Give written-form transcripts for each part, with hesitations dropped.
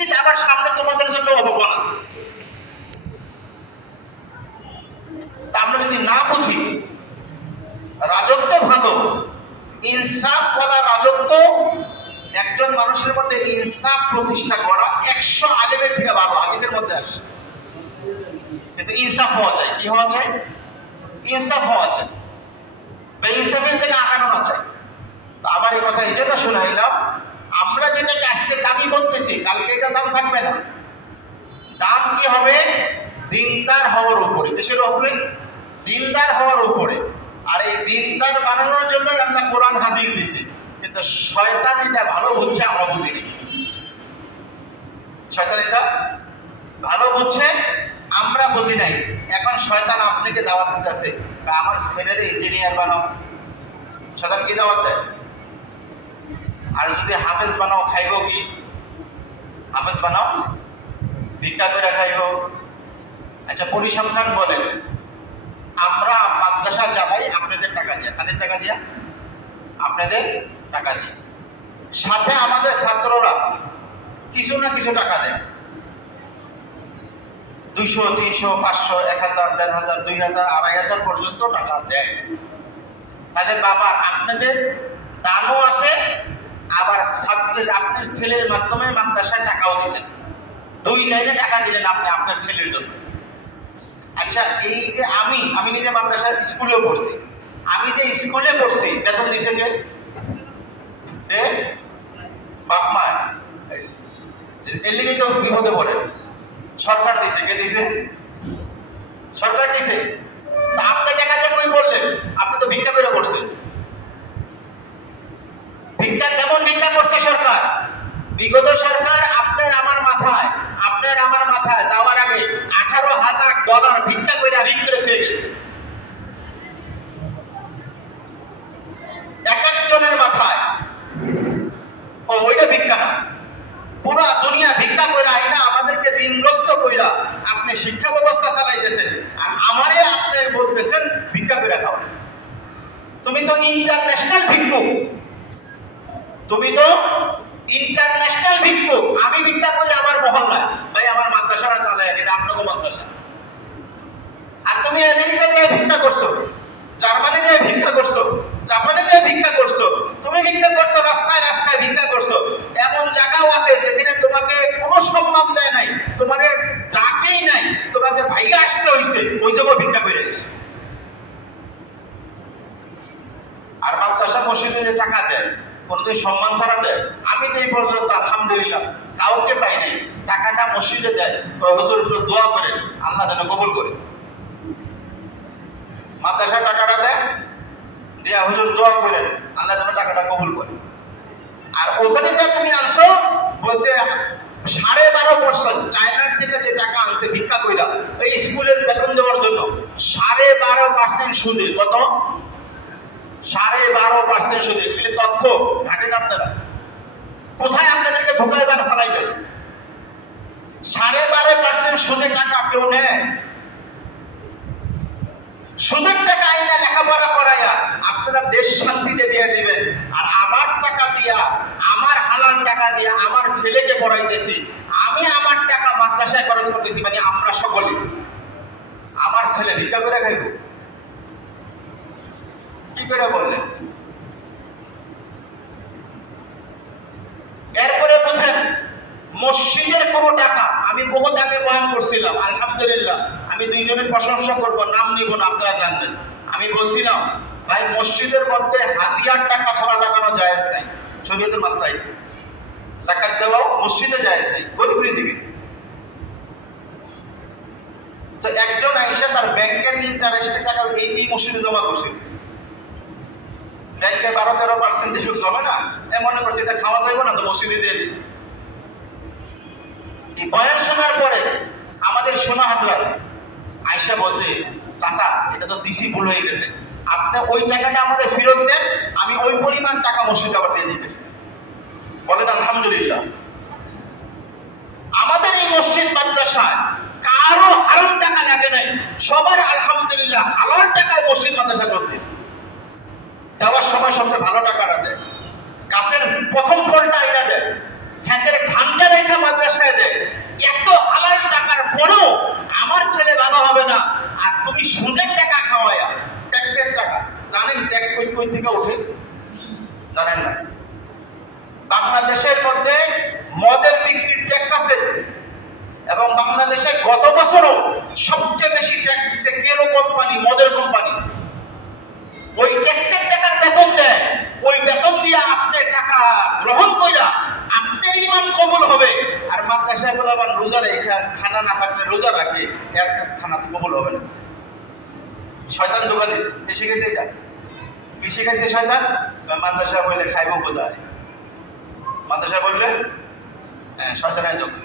নিশ্চিত আবার সামনে তোমাদের জন্য অবমান আছে। আমরা যদি না বুঝি রাজত্ব ভালো, ইনসাফ বলা রাজত্ব, একজন মানুষের মধ্যে ইনসাফ প্রতিষ্ঠা করা 100 আলেমের থেকে ভালো, হাদিসের মধ্যে আসে। কিন্তু ইনসাফ হওয়া চাই, কি হওয়া চাই? ইনসাফ হওয়া চাই, বেইনসাফের থেকে আগানো না চাই। তো আমার এই কথা এই জন্য শোনাইলাম, আমরা যেটাকে আজকে দামি বলতেছি কালকে এটা দাম থাকবে না। দাম কি হবে? দিনদার হওয়ার উপরে, দেশের উপরে দিনদার হওয়ার উপরে। আর এই দিনদার বানানোর জন্য আল্লাহ কোরআন হাদিস দিছে। কিন্তু শয়তান এটা ভালো বুঝছে, আমরা বুঝিনি। শয়তান এটা ভালো বুঝছে, আমরা বুঝি নাই। এখন শয়তান আপনাকে দাওয়াত দিতেছে, আমার ছেলের ইঞ্জিনিয়ার বানাও। শয়তান কি দাওয়াত দেয়? আর যদি হাফেজ বানাও, খাইব কি? হাফেজ বানাও, ভিক্ষা করে খাইব। আচ্ছা, পরিসংখ্যান বলেন, আমরা মাদ্রাসা চালাই আপনাদের টাকা দিয়ে। কাদের টাকা দিয়া? আপনাদের টাকা দিয়ে। সাথে আমাদের ছাত্ররা কিছু না কিছু টাকা দেয়, 200, 300, 500, 1000, 1500, 2000, 2500 পর্যন্ত টাকা দেয়। তাহলে বাবা আপনাদের দানও আছে, আবার ছাত্রের আপনার ছেলের মাধ্যমে মাদ্রাসায় টাকাও দিচ্ছেন। 2 লাইনে টাকা দিলেন আপনি আপনার ছেলের জন্য। আচ্ছা, এই যে আমি নিজে মাদ্রাসার স্কুলেও পড়ছি, আমি যে স্কুলে পড়ছি বেতন দিছে কে? বাপ মা। এর লিগে তো বিপদে পড়ে। সরকার দিছে, কে দিছে? সরকার দিছে। তা আপনার টাকা দিয়ে কই বললেন? আপনি তো ভিক্ষা করে পড়ছেন। ভিক্ষা কেমন ভিক্ষা করছে সরকার? বিগত সরকার আপনার আমার মাথায় যাওয়ার আগে $18,000 ভিক্ষা করে ঋণ করে খেয়ে গেছে। এক একজনের মাথায়। ওইটা ভিক্ষা না, পুরা দুনিয়া ভিক্ষা করে আইনা আমাদেরকে ঋণগ্রস্ত কইরা আপনি শিক্ষা ব্যবস্থা চালাইতেছেন, আর আমারে আপনি বলতেছেন ভিক্ষা করে খাও। তুমি তো ইন্টারন্যাশনাল ভিক্ষুক, তুমি তো ইন্টারন্যাশনাল ভিক্ষুক। আমি ভিক্ষা করি আমার মহল্লায়, ভাই আমার মাদ্রাসাটা চালায়, এটা আপনাকে মাদ্রাসা। আর তুমি আমেরিকা দিয়ে ভিক্ষা করছো, জার্মানি দিয়ে ভিক্ষা করছো, জাপানে দিয়ে ভিক্ষা করছো, তুমি ভিক্ষা করছো রাস্তায় রাস্তায় ভিক্ষা করছো। এমন জায়গাও আছে যেখানে তোমাকে কোনো সম্মান দেয় নাই, তোমার ডাকেই নাই, তোমাকে ভাইয়া আসতে হয়েছে, ওই জায়গায় ভিক্ষা করে গেছে। আর মাদ্রাসা মসজিদে যে টাকা দেয় কোনদিন সম্মান ছাড়া দেয়? আমি তো এই পর্যন্ত আলহামদুলিল্লাহ কাউকে পাই নাই। টাকাটা মসজিদে দেয়, হুজুর একটু দোয়া করেন আল্লাহ যেন কবুল করে। মাদ্রাসা টাকাটা দেয়, দিয়া হুজুর দোয়া করেন আল্লাহ যেন টাকাটা কবুল করে। আর ওখানে যা তুমি আনছো বলছে 12.5%, চায়নার থেকে যে টাকা আনছে ভিক্ষা কইরা এই স্কুলের বেতন দেওয়ার জন্য, 12.5% সুদে। কত? 12.5% সুদে। এগুলি তথ্য ঘাটেন আপনারা, কোথায় আপনাদেরকে ধোকায় বের ফেলাইতেছে? 12.5% সুদে টাকা কেউ নেয়? সুদের টাকা আইনা লেখাপড়া করাইয়া আপনারা দেশ শান্তিতে দিয়ে দিবেন, আর আমার টাকা দিয়া, আমার হালাল টাকা দিয়া আমার ছেলেকে পড়াইতেছি, আমি আমার টাকা মাদ্রাসায় খরচ করতেছি, মানে আমরা সকলে। আমার ছেলে ভিক্ষা করে খাইব? কি করে বললেন? এরপরে বুঝেন, মসজিদের কোন টাকা, আমি বহুত আগে বয়ান করছিলাম, আলহামদুলিল্লাহ আমি 2 জনের প্রশংসা করবো, নাম নিব না, আপনারা জানবেন। আমি বলছিলাম ভাই মসজিদের মধ্যে হাদিয়ার টাকা ছাড়া লাগানো জায়েজ নাই, শরীয়তের মাসলাই। যাকাত দেওয়াও মসজিদে জায়েজ নাই, গরিবরে দিবে। তো একজন আইসা তার ব্যাংকের ইন্টারেস্টের টাকা এই মসজিদে জমা করছে, ব্যাংকে 12-13% সুদ জমে না, মনে করছে এটা খাওয়া যাইব না, তো মসজিদে দিয়ে দিই। এই বয়ান শোনার পরে আমাদের সোনা হাজরাত আয়সা বলছে, চাচা এটা তো দিছি, ভুল হয়ে গেছে, আপনি ওই টাকাটা আমাদের ফেরত দেন, আমি ওই পরিমাণ টাকা মসজিদে আবার দিয়ে দিতেছি। বলেন আলহামদুলিল্লাহ। আমাদের এই মসজিদ মাদ্রাসায় কারো হারাম টাকা লাগে নাই, সবার আলহামদুলিল্লাহ হালাল টাকায় মসজিদ মাদ্রাসা করতেছে। দেওয়ার সময় সবচেয়ে ভালো টাকাটা দেয়, গাছের প্রথম ফলটা এটা দেয়, ক্ষেতের ধানটা রেখা মাদ্রাসায় কি সুদের টাকা খাওয়ায়া, ট্যাক্সের টাকা। জানেন ট্যাক্স কই থেকে ওঠে? জানেন না? বাংলাদেশের মধ্যে মদের বিক্রির ট্যাক্স আছে, এবং বাংলাদেশে গত বছরও সবচেয়ে বেশি ট্যাক্স দিচ্ছে কেরো কোম্পানি, মদের কোম্পানি। ওই ট্যাক্সের টাকার বেতন দেয়, ওই বেতন দিয়ে আপনি টাকা গ্রহণ কইরা আপনার ইমান কবুল হবে। আর মাদ্রাসায় বলে আবার রোজা রেখে, খানা না থাকলে রোজা রাখে, এর খানা কবুল হবে না। শয়তান ধোঁকা দিচ্ছে। কে শিখেছে এটা? কি শিখাইছে শয়তান? মাদ্রাসা বললে খাইব বোধহয়, মাদ্রাসা বললে হ্যাঁ শয়তানের ধোঁকা।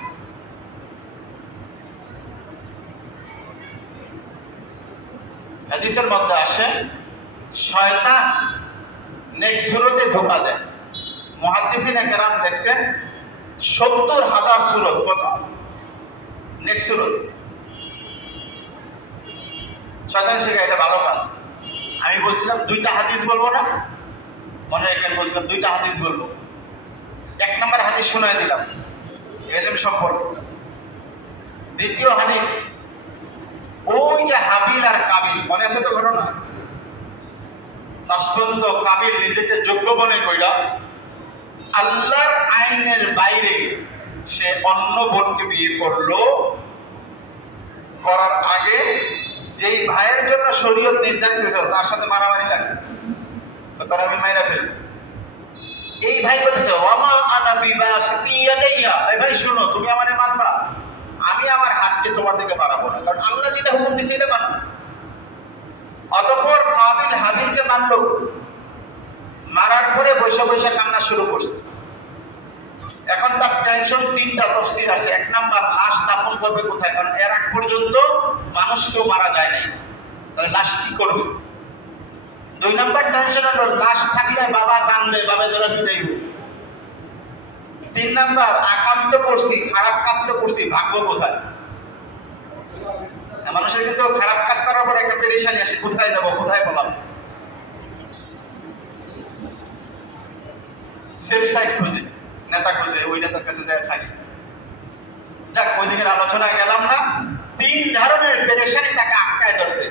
হাদিসের মধ্যে আসে শয়তান নেক্সট সূরাতে ধোঁকা দেয়। মুহাদ্দিসিনে কেরাম দেখছেন ৭০,০০০ সূরত কথা নেক্সট সূরত শয়তান শেখায়। এটা ভালো কাজ। আমি বলছিলাম ২টা হাদিস বলবো না, মনে রেখেন, বলছিলাম ২টা হাদিস বলবো। ১ নম্বর হাদিস শোনায় দিলাম এলম সম্পর্কে। দ্বিতীয় হাদিস, ওই যে হাবিল আর কাবিল, মনে আছে তো ঘটনা? লাস্ট পর্যন্ত কাবিল নিজেকে যোগ্য মনে কইরা আল্লাহর আইনের বাইরে সে অন্য বোনকে বিয়ে করলো। করার আগে যেই ভাইয়ের জন্য শরীয়ত নির্ধারিত ছিল তার সাথে মারামারি লাগছে, তার আমি মাইরা ফেলব। এই ভাই বলতেছে ওয়ামা আনা বিবাসিতি ইয়াদাইয়া, এই ভাই শোনো, তুমি আমারে মানবা, আমি আমার হাতকে তোমার দিকে বাড়াবো না, কারণ আল্লাহ যেটা হুকুম দিয়েছে এটা মানব। অতঃপর কাবিল হাবিলকে মানলো। মারার পরে বৈশা বৈশা কান্না শুরু করছে। এখন তার টেনশন ৩টা তাফসীর আসে। ১ নাম্বার, লাশ দাফন করবে কোথায়? কারণ এর আগ পর্যন্ত মানুষ কেউ মারা যায় নাই, তাহলে লাশ কি করবে? ২ নাম্বার টেনশন হলো লাশ থাকলে বাবা জানবে, বাবা দ্বারা পিটাইব। ৩ নাম্বার, আকাম তো করছি, খারাপ কাজ তো করছি, ভাগ্য কোথায়? মানুষের কিন্তু খারাপ কাজ করার পর একটা পেরেশানি আসে, কোথায় যাব, কোথায় বলাম। সেফ সাইড খুঁজে, নেতা খুঁজে, ওই নেতার কাছে যায় থাকে। যাক, ওই দিকের আলোচনায় গেলাম না। ৩ ধরনের পেরেশানি তাকে আটকায় ধরছে।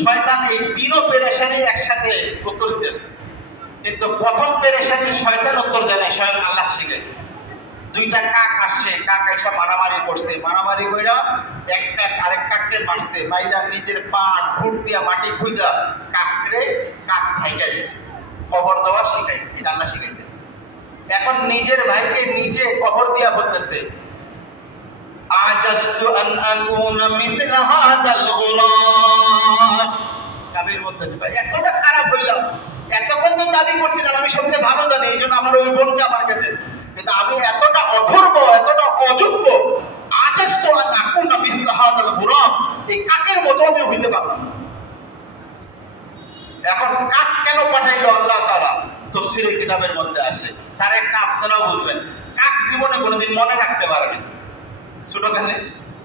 শয়তান এই ৩ও পেরেশানি একসাথে উত্তর দিতেছে, কিন্তু প্রথম পেরেশানি শয়তান উত্তর দেয় না, স্বয়ং আল্লাহ শিখাইছে। 2টা কাক আসছে, কাক এসে মারামারি করছে, মারামারি কইরা এক কাক আরেক কাককে মারছে, মাইরা নিজের পা ঠুট দিয়া মাটি খুঁজা কাক ভাইকা দিছে। কবর দেওয়া শিখাইছে, এটা আল্লাহ শিখাইছে। এখন নিজের ভাইকে নিজে কবর দিয়া বলতেছে আজাস্তু আন আকুনা মিসলা হাদাল গুলাম। কাবিল বলতেছে ভাই এতটা খারাপ হইলাম, এতক্ষণ তো দাবি করছিলাম আমি সবচেয়ে ভালো জানি, এই জন্য আমার ওই বোনকে আমার কাছে, কিন্তু আমি এতটা অথর্ব, এতটা অযোগ্য, আজাস্তু আন আকুনা মিসলা হাদাল গুলাম, এই কাকের মতো আমি হইতে পারলাম না। এখন কাক কেন পাঠাইলো আল্লাহ তাআলা? তাফসীরের কিতাবের মধ্যে আসে। তার একটা আপনারাও বুঝবেন, কাক জীবনে কোনোদিন মনে রাখতে পারে না। ছোটখানে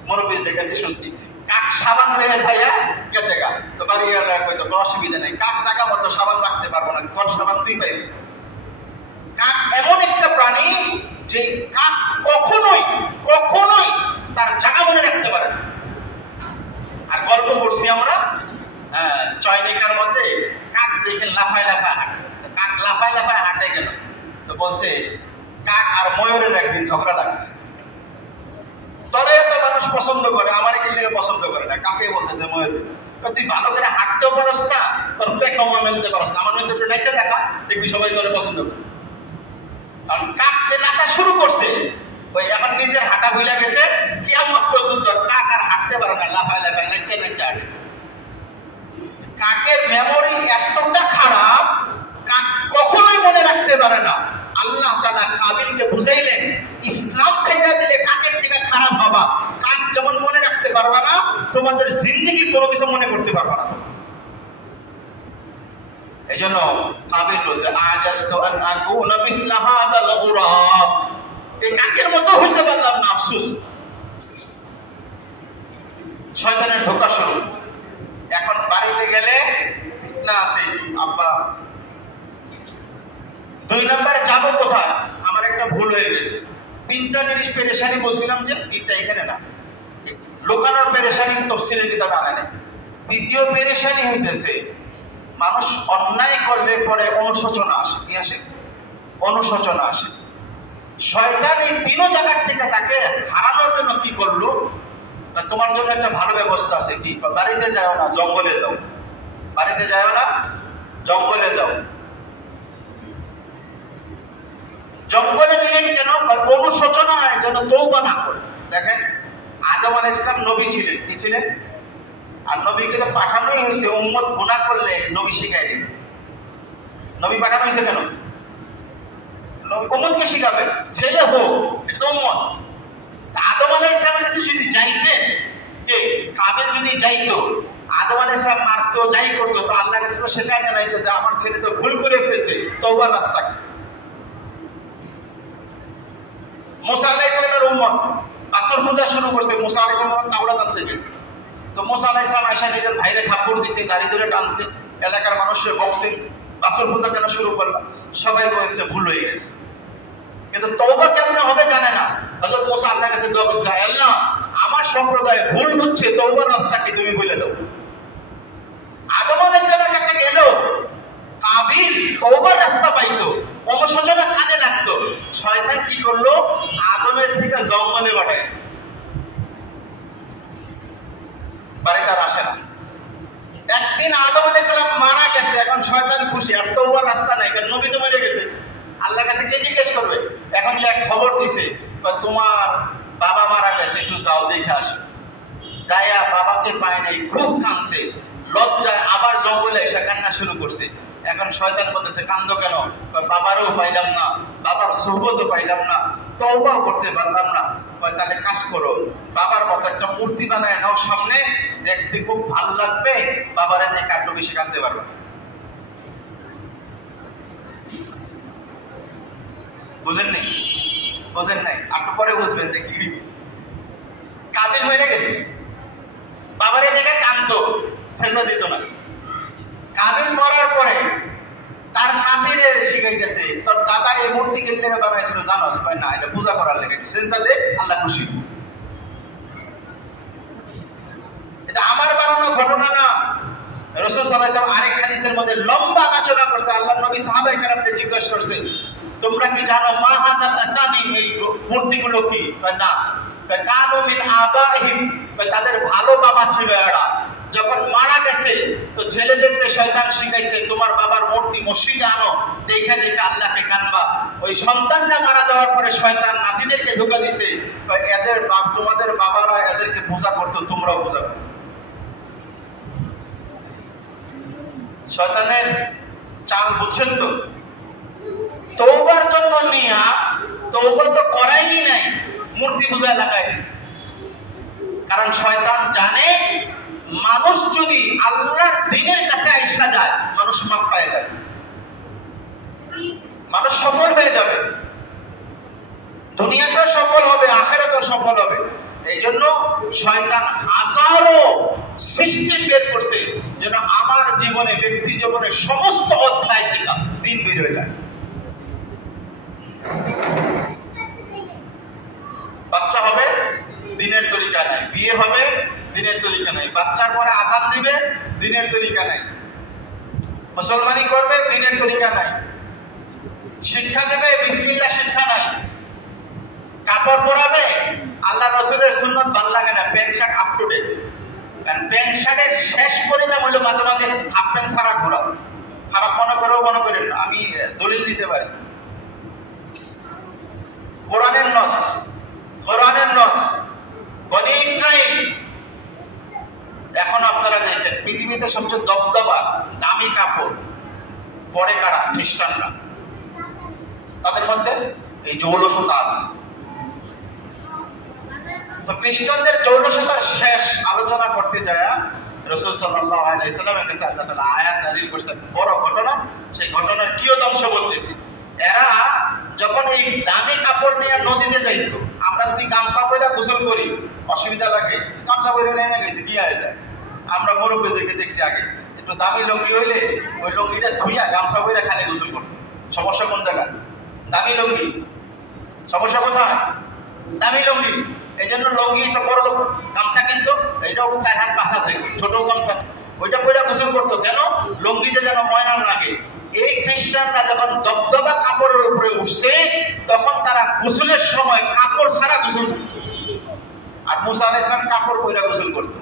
মুরব্বীদের কাছে শুনছি, কাক সাবান লয়ে যাইয়া গেছে গা, তো বাড়ি এলাকায় কইতো অসুবিধা নেই, কাক জায়গা মতো সাবান রাখতে পারবো না, তোর সাবান তুই পাইবি। কাক এমন একটা প্রাণী যে কাক কখনোই তার জায়গা মনে রাখতে পারে না। আর গল্প করছি আমরা চয়নিকার মধ্যে, কাক দেখে লাফায় লাফায় হাঁটে, কাক লাফায় লাফায় হাঁটে গেল, তো বলছে কাক আর ময়ূরের একদিন ঝগড়া লাগছে। তবে তো মানুষ পছন্দ করে, আমার কিন্তু পছন্দ করে না। কাকে বলতেছে ময়ূর, তুই ভালো করে হাঁটতেও পারস না, তোর পেকমা মেলতে পারস না, আমার মধ্যে পেটাইছে দেখা, দেখবি সবাই করে পছন্দ করে। কারণ কাক যে নাচা শুরু করছে, ওই এখন নিজের হাঁটা ভুলে গেছে, কিয়ামত পর্যন্ত কাক আর হাঁটতে পারে না, লাফায় লাফায় নেচে নেচে হাঁটে। কাকের মেমোরি এতটা খারাপ, কাক কখনোই মনে রাখতে পারে না। আল্লাহ তাআলা কাবিলকে বুঝাইলেন ইসলাম ছাইড়া দিলে কাকের থেকে খারাপ হবা, কাক যেমন মনে রাখতে পারবা না, তোমাদের জিন্দেগির কোনো কিছু মনে করতে পারবা না। এইজন্য কাবিল বলছে আজাস্তু আন আকুনা মিসলা হাদাল গুরাব, এই কাকের মতো হইতে পারলাম না, আফসোস। শয়তানের ধোঁকা শুরু। এখন বাড়িতে গেলে ফিতনা আছে, আব্বা 2 নম্বরে যাবো কোথায়? আমার একটা ভুল হয়ে গেছে। 3টা জিনিস পেরেশানি বলছিলাম যে 3টা এখানে না, লোকানোর পেরেশানি তাফসীরের কিতাবে আনে নাই। দ্বিতীয় পেরেশানি হইতেছে, মানুষ অন্যায় করলে পরে অনুশোচনা আসে। কি আসে? অনুশোচনা আসে। শয়তান এই তিনও জায়গার থেকে তাকে হারানোর জন্য কি করলো? তোমার জন্য একটা ভালো ব্যবস্থা আছে। কি? বাড়িতে যাও না, জঙ্গলে যাও। বাড়িতে যাও না, জঙ্গলে যাও। জঙ্গলে গেলেন কেন? অনুশোচনার জন্য, তওবা না করে। দেখেন, আদম আলাইহিস সালাম নবী ছিলেন। কি ছিলেন? আর নবীকে তো পাঠানোই হয়েছে উম্মত গুনাহ করলে নবী শিখাই দিবে। নবী পাঠানো হয়েছে কেন? নবী উম্মতকে শিখাবে। ছেলে হোক, এটা উম্মত। আদম আলাইহিস সালামের কাছে যদি যাইতেন, যে কাবিল যদি যাইতো, আদম আলাইহিস সালাম মারতো, যাই করতো, তো আল্লাহর কাছে তো শেখায় না যাইতো যে আমার ছেলে তো ভুল করে ফেলেছে, তওবার রাস্তা কি? মুসা আলাইহিস সালামের উম্মত আসর পূজা শুরু করছে। মুসা আলাইহিস সালাম তাওরাত আনতে গেছে। তো মুসা আলাইহিস সালাম আয়েশা নিজের ভাইরে থাপ্পড় দিছে, দাড়ি ধরে টানছে, এলাকার মানুষের বক্সে। আসর পূজা কেন শুরু করলাম? সবাই বলছে ভুল হয়ে গেছে। কিন্তু তওবা কেমনে হবে জানে না। হযরত মুসা আল্লাহর কাছে দোয়া করছে, আল্লাহ আমার সম্প্রদায় ভুল হচ্ছে, তওবার রাস্তা কি তুমি বলে দাও। আদম আলাইহিস সালামের কাছে গেল, কাবিল তওবার রাস্তা পাইতো, অনুশোচনা কাজে লাগতো। শয়তান কি করলো? আদমের থেকে জঙ্গলে পাঠায়। বাড়িতে আর আসে না। একদিন আদম আলাইহিস সালাম মারা গেছে, এখন শয়তান খুশি, আর তওবার রাস্তা নাই, কারণ নবী তো মরে গেছে। আল্লাহর কাছে কে জিজ্ঞেস করবে? এখন এক খবর দিছে, তোমার বাবা মারা গেছে, একটু যাও দেখে আসো। যাইয়া বাবাকে পায় নাই, খুব কাঁদছে, লজ্জায় আবার জঙ্গলে এসে কান্না শুরু করছে। এখন শয়তান বলতেছে, কান্দো কেন? বাবারও পাইলাম না, বাবার সুহবতও পাইলাম না, তওবাও করতে পারলাম না। তাহলে কাজ করো, বাবার মতো একটা মূর্তি বানায় নাও সামনে, দেখতে খুব ভালো লাগবে, বাবারে দেখে আরো বেশি কাঁদতে পারবে। বুঝেন নাই? বুঝেন নাই? একটু পরে বুঝবেন যে কি। কাবিল হয়ে গেছে, বাবারে দেখে কাঁদতো, সেজদা দিত না। কাবিল মরার পরে তার নাতিরে শিখাইতেছে, তোর দাদা এই মূর্তি কে লেগে বানাইছিল জানোস? কয় না, এটা পূজা করার লেগে, সেজদা দে, আল্লাহ খুশি। এটা আমার বানানো ঘটনা না। রাসূল সাল্লাল্লাহু আলাইহি ওয়াসাল্লাম আরেক হাদিসের মধ্যে লম্বা আলোচনা করছে। আল্লাহর নবী সাহাবায়ে কেরামকে জিজ্ঞাসা করছে, তোমরা কি জানো মা হাদাল আসানিম, এই মূর্তিগুলো কি? কয় না। কয় কানু মিন আবাইহিম, তাদের ভালো বাবা ছিল এরা, যখন মারা গেছে তো ছেলেদেরকে শয়তান শিখাইছে, তোমার বাবার মূর্তি মসজিদে আনো, দেখে দেখে আল্লাহকে কানবা। ওই সন্তানটা মারা যাওয়ার পরে শয়তান নাতিদেরকে ধোঁকা দিছে, এদের বাপ, তোমাদের বাবারা এদেরকে পূজা করতো, তোমরাও পূজা করো। শয়তানের চাল বুঝছেন তো? তওবার জন্য নিয়া, তওবা তো করাই নাই, মূর্তি পূজা লাগাই দিছে। কারণ শয়তান জানে মানুষ যদি আল্লাহর দ্বীনের কাছে আইসা যায়, মানুষ মাপ পায় যাবে, মানুষ সফল হয়ে যাবে, দুনিয়াতেও সফল হবে, আখিরাতেও সফল হবে। এই জন্য শয়তান হাজারো সিস্টেম বের করছে যেন আমার জীবনে, ব্যক্তি জীবনের সমস্ত অধ্যায় থেকে দিন বের হয়ে যায়। বাচ্চা হবে, দিনের তরিকা নাই। বিয়ে হবে, দিনের তরিকা নাই। বাচ্চার পরে আযান দিবে, দিনের তরিকা নাই। মুসলমানি করবে, দিনের তরিকা নাই। শিক্ষা দেবে, বিসমিল্লাহ শিক্ষা নাই। কাপড় পরাবে, আল্লাহ রাসূলের সুন্নাত ভাল লাগে না, pant shirt up to date. কারণ প্যান্ট শার্টের শেষ পরিণাম হলো মাঝে মাঝে হাফ প্যান্ট ছাড়া ঘোরা। খারাপ মনে করেও মনে করেন, আমি দলিল দিতে পারি। কোরআনের নস, কোরআনের নস। বনি ইসরাইল, এখন আপনারা দেখেন পৃথিবীতে সবচেয়ে দবদবা দামি কাপড় পরে কারা? খ্রিস্টানরা। তাদের মধ্যে এই জৌলসতা আছে। তো খ্রিস্টানদের জৌলসতার শেষ আলোচনা করতে যায় রাসূল সাল্লাল্লাহু আলাইহি ওয়াসাল্লামের কাছে আল্লাহ তাআলা আয়াত নাযিল করেছেন, বড় ঘটনা। সেই ঘটনার কিয়দংশ বলতেছি। এরা যখন এই দামি কাপড় নিয়ে নদীতে যাইতো, আমরা যদি গামছা পরে গোসল করি অসুবিধা লাগে, গামছা পরে নেমে গেছে কি হয়ে যায়? আমরা মুরব্বীদেরকে দেখছি আগে একটু দামি লুঙ্গি হইলে ওই লুঙ্গিটা ধুইয়া গামছা পরে খালি গোসল করতো। সমস্যা কোন জায়গায়? দামি লুঙ্গি। সমস্যা কোথায়? দামি লুঙ্গি। এই জন্য লুঙ্গি একটা বড় গামছা কিন্তু এটাও 4 হাত 5 হাত আছে, ছোট গামছা, ওইটা পরে গোসল করতো। কেন? লঙ্গিতে যেন ময়লা লাগে। এই খ্রিস্টানরা যখন দবদবা কাপড়ের উপরে উঠছে, তখন তারা গোসলের সময় কাপড় ছাড়া গোসল করত। আর মুসা আলাইহিস সালাম কাপড় পরে গোসল করতো,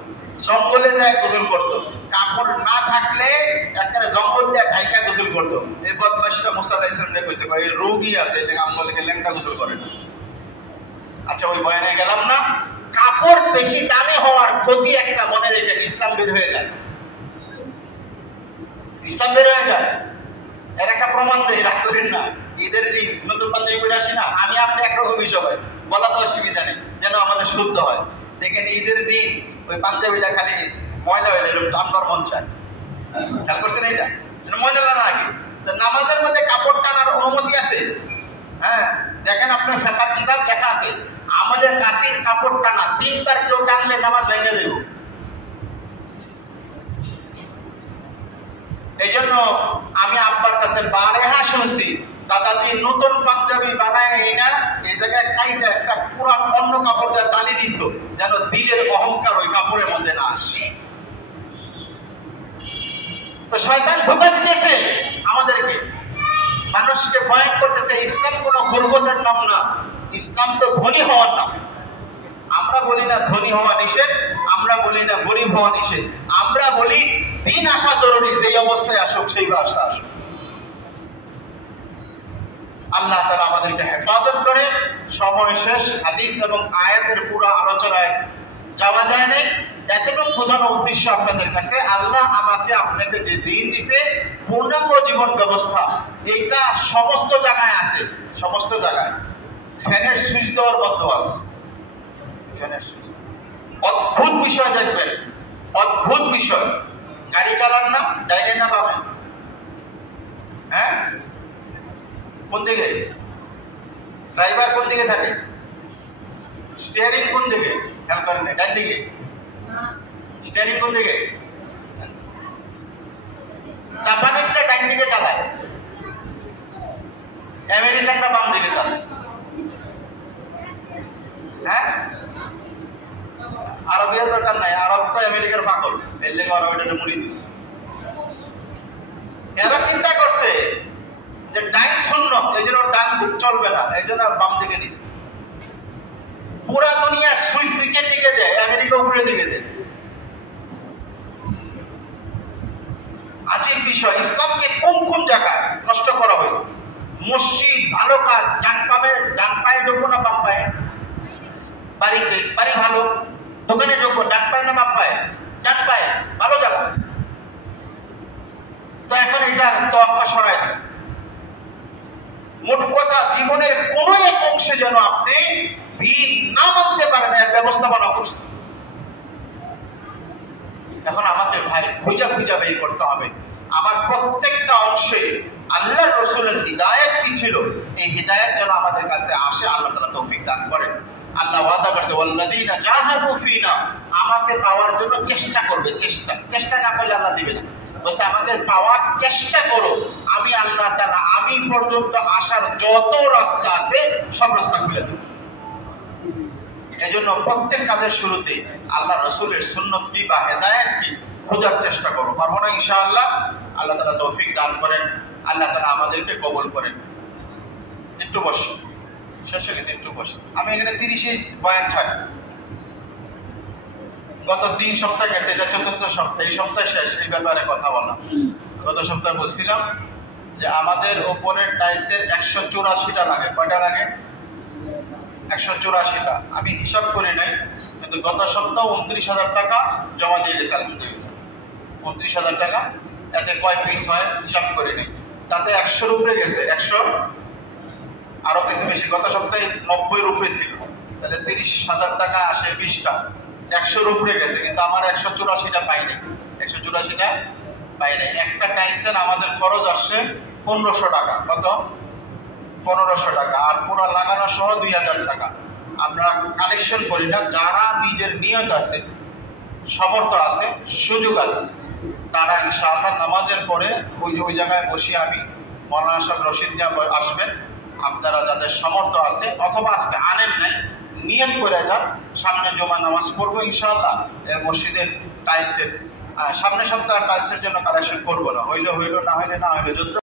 জঙ্গলে যায় গোসল করতো, কাপড় না থাকলে একটা জঙ্গল দিয়ে ঢাইকা গোসল করতো। এই বদমাশরা মুসা আলাইহিস সালামকে কইছে, ভাই রোগী আছে, এটা আমগুলোকে ল্যাংটা গোসল করে না। আচ্ছা, ওই বয়ানে গেলাম না। কাপড় বেশি দামি হওয়ার ক্ষতি একটা মনে রেখে ইসলাম বের হয়ে যায়, ইসলাম বের হয়ে যায়। এর একটা প্রমাণ দেয়, রাগ করেন না। ঈদের দিন নতুন পাঞ্জাবি পরে আসি না, আমি আপনি একরকমই সবাই, বলা তো অসুবিধা নেই, যেন আমাদের শুদ্ধ হয়। দেখেন ঈদের দিন ওই পাঞ্জাবিটা খালি ময়লা হইলে এরকম টানবার মন চায়। খেয়াল করছেন এটা? ময়লা না আগে নামাজের মধ্যে কাপড় টানার অনুমতি আছে। হ্যাঁ, দেখেন আপনার ফেকার কিতাব লেখা আছে, আমাদের কাশির কাপড় টানা 3 বার কেউ টানলে নামাজ ভেঙে দেব। এই জন্য আমি আব্বার কাছে বারেহা শুনছি, দাদাজি নতুন পাঞ্জাবি বানায় না, এই জায়গায় কাইটা একটা পুরান অন্য কাপড় দিয়ে তালি দিত, যেন দিলের অহংকার ওই কাপড়ের মধ্যে না আসে। তো শয়তান ধোঁকা দিতেছে আমাদেরকে, মানুষকে ভয় করতেছে। ইসলাম কোনো গর্বতের নাম না, ইসলাম তো ধনী হওয়ার নাম। আমরা বলি না ধনী হওয়া নিষেধ, আমরা বলি না গরিব হওয়া নিষেধ, আমরা বলি দিন আসা জরুরি, যেই অবস্থায় আসুক সেই ভাষা আসুক। আল্লাহ তাআলা আমাদেরকে হেফাজত করে। সময় শেষ, হাদিস এবং আয়াতের পুরো আলোচনায় যাওয়া যায় নাই। এতটুকু বোঝানোর উদ্দেশ্য আপনাদের কাছে, আল্লাহ আমাকে আপনাকে যে দিন দিছে, পূর্ণাঙ্গ জীবন ব্যবস্থা, এটা সমস্ত জায়গায় আছে, সমস্ত জায়গায়। ফ্যানের সুইচ দেওয়ার মতো আছে, ফ্যানের সুইচ। অদ্ভুত বিষয় দেখবেন, অদ্ভুত বিষয়। গাড়ি চালান না, ডাইনে না পাবেন? হ্যাঁ, কোন দিকে? ড্রাইভার কোন দিকে থাকে? স্টিয়ারিং কোন দিকে? খেয়াল করেন, ডান দিকে। স্টিয়ারিং কোন দিকে? জাপানিজরা ডান দিকে চালায়, আমেরিকানরা বাম দিকে চালায়। হ্যাঁ, আরবিয়ার দরকার নাই, আরব তো আমেরিকার পাগল, এর লেগে ওরা ওইটাতে মুড়ি দিস। এরা চিন্তা করছে যে ডান শূন্য, এই জন্য ডান দিক চলবে না, এই জন্য বাম দিকে নিস। পুরা দুনিয়া সুইচ নিচের দিকে দেয়, আমেরিকা উপরের দিকে দেয়। আজীব বিষয়, ইসলামকে কোন কোন জায়গায় নষ্ট করা হয়েছে। মসজিদ ভালো কাজ, ডান পায়ে ঢুকবো না বাম পায়ে? বাড়িতে, বাড়ি ভালো, দোকানে ঢুকবো ডান পায়ে না বাম পায়ে? ডান পায়ে, ভালো জায়গা। তো এখন এটা তোয়াক্কা সরাই দিচ্ছে। মোট কথা, জীবনের কোন এক অংশে যেন আপনি দিন না মানতে পারেন, এর ব্যবস্থাপনা করছে। এখন আমাকে ভাই খুঁজা বের করতে হবে আমার প্রত্যেকটা অংশে আল্লাহ রসুলের হিদায়াত কি ছিল, এই হিদায়াত যেন আমাদের কাছে আসে। আল্লাহ তাআলা তৌফিক দান করেন। আল্লাহ ওয়াদা করেছে, ওয়াল্লাযীনা জাহাদু ফীনা, আমাকে পাওয়ার জন্য চেষ্টা করবে। চেষ্টা না করলে আল্লাহ দিবে না। বলছে আমাকে পাওয়ার চেষ্টা করো, আমি আল্লাহ তাআলা আমি পর্যন্ত আসার যত রাস্তা আছে সব রাস্তা খুলে দেব। এজন্য প্রত্যেক কাজের শুরুতে আল্লাহ রসুলের সুন্নত কি বা হেদায়েত কি খোঁজার চেষ্টা করো। পারবো না ইনশাআল্লাহ। আল্লাহ তাআলা তৌফিক দান করেন, আল্লাহ তাআলা আমাদেরকে কবুল করেন। একটু বসে, শেষ হয়ে গেছে, একটু বসে। আমি এখানে 30 বয়ান ছাড়ি। গত 3 সপ্তাহ গেছে, এটা 4th সপ্তাহ, এই সপ্তাহে শেষ। এই ব্যাপারে কথা বললাম। গত সপ্তাহে বলছিলাম যে আমাদের উপরের টাইলসের 184টা লাগে। কয়টা লাগে? 184টা। আমি হিসাব করি নাই, কিন্তু গত সপ্তাহ 29,000 টাকা জমা দিয়ে গেছে আলহামদুলিল্লাহ। 29,000 টাকা, এতে কয় পিস হয় হিসাব করি নাই। তাতে 100-র উপরে গেছে, 100 আরো কিছু বেশি। গত সপ্তাহে 90-এর উপরে ছিল, তাহলে 30,000 টাকা আসে 20টা, 100-র উপরে গেছে। কিন্তু আমার 184টা পাইনি, 184টা পাইনি। একটা টাইলসের আমাদের খরচ আসছে 1500 টাকা। কত? 1500 টাকা। আর পুরো লাগানো সহ 2000 টাকা। আমরা কালেকশন করি না। যারা নিজের নিয়ত আছে, সামর্থ্য আছে, সুযোগ আছে, তারা ইনশাআল্লাহ নামাজের পরে ওই জায়গায় বসে আমি মৌলানা সাহেব রশিদ দিয়ে আসবেন। আপনারা যাদের সামর্থ্য আছে, অথবা আজকে আনেন নাই, নিয়ত করে যান, সামনে জমা নামাজ পড়বো ইনশাআল্লাহ। মসজিদের টাইলসের সামনের সপ্তাহে টাইলসের জন্য কালেকশন করবো না, হইলে হইলো, না হইলে না হইলে।